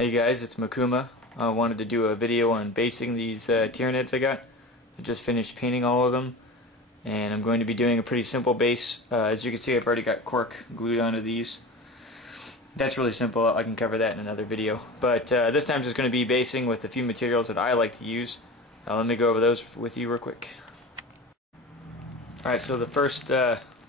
Hey guys, it's Makooma. I wanted to do a video on basing these Tyranids I got. I just finished painting all of them, and I'm going to be doing a pretty simple base. As you can see, I've already got cork glued onto these. That's really simple. I can cover that in another video. But this time I'm just going to be basing with a few materials that I like to use. Let me go over those with you real quick. Alright, so the first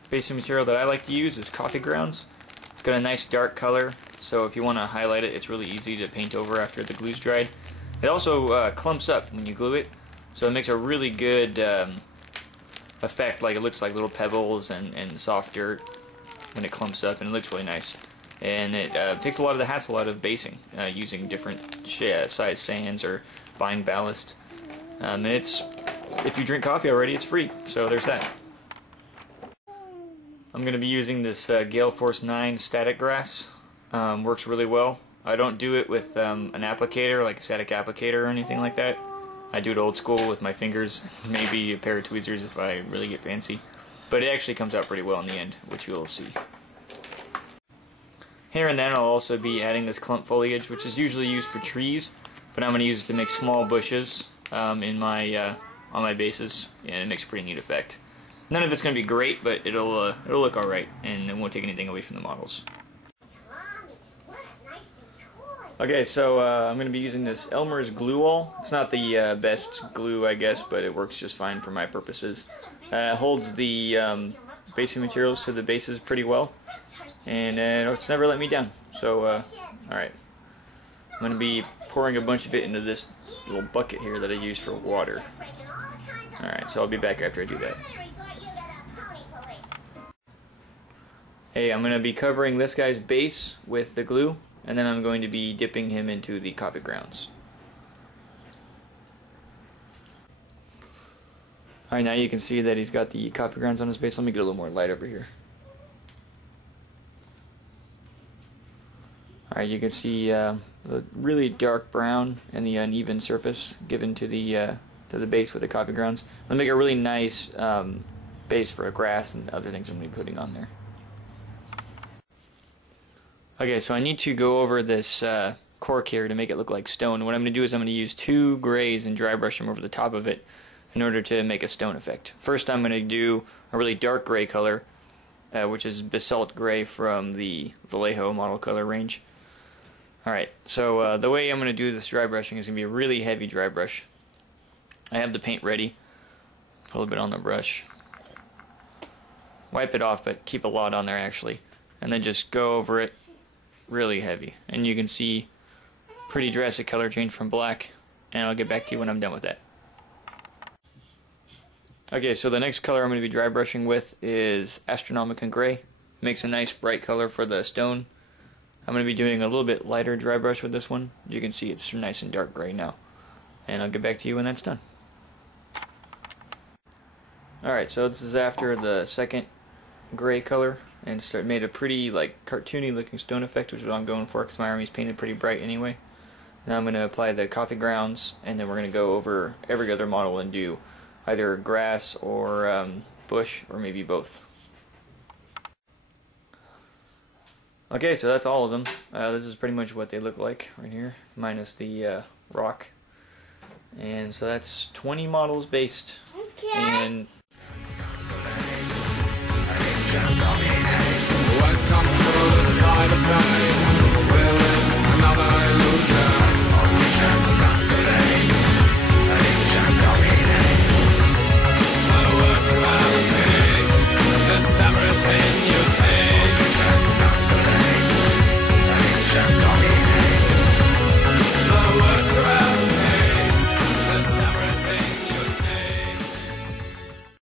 basing material that I like to use is coffee grounds. It's got a nice dark color, so if you want to highlight it, it's really easy to paint over after the glue's dried. It also clumps up when you glue it, so it makes a really good effect. Like, it looks like little pebbles and soft dirt when it clumps up, and it looks really nice. And it takes a lot of the hassle out of basing, using different size sands or buying ballast. And if you drink coffee already, it's free, so there's that. I'm going to be using this Gale Force 9 static grass. Works really well. I don't do it with an applicator, like a static applicator or anything like that. I do it old school with my fingers, maybe a pair of tweezers if I really get fancy. But it actually comes out pretty well in the end, which you'll see. Here and then I'll also be adding this clump foliage, which is usually used for trees, but I'm going to use it to make small bushes on my bases, and it makes a pretty neat effect. None of it's going to be great, but it'll look alright, and it won't take anything away from the models. Okay, so I'm going to be using this Elmer's glue wall. It's not the best glue, I guess, but it works just fine for my purposes. It holds the basing materials to the bases pretty well, and it's never let me down. So, alright. I'm going to be pouring a bunch of it into this little bucket here that I use for water. Alright, so I'll be back after I do that. Hey, I'm going to be covering this guy's base with the glue, and then I'm going to be dipping him into the coffee grounds. Alright, now you can see that he's got the coffee grounds on his base. Let me get a little more light over here. Alright, you can see the really dark brown and the uneven surface given to the base with the coffee grounds. It'll make a really nice base for a grass and other things I'm going to be putting on there. Okay, so I need to go over this cork here to make it look like stone. What I'm going to do is I'm going to use 2 grays and dry brush them over the top of it in order to make a stone effect. First, I'm going to do a really dark gray color, which is basalt gray from the Vallejo model color range. Alright, so the way I'm going to do this dry brushing is going to be a really heavy dry brush. I have the paint ready. Put a little bit on the brush. Wipe it off, but keep a lot on there actually. And then just go over it really heavy. And you can see pretty drastic color change from black. And I'll get back to you when I'm done with that. Okay, so the next color I'm going to be dry brushing with is Astronomican Gray. Makes a nice bright color for the stone. I'm going to be doing a little bit lighter dry brush with this one. You can see it's nice and dark gray now. And I'll get back to you when that's done. Alright, so this is after the second gray color, and made a pretty like cartoony looking stone effect, which is what I'm going for because my army's painted pretty bright anyway. Now I'm going to apply the coffee grounds, and then we're going to go over every other model and do either grass or bush, or maybe both. Okay, so that's all of them. This is pretty much what they look like right here, minus the rock. And so that's 20 models based. Okay. And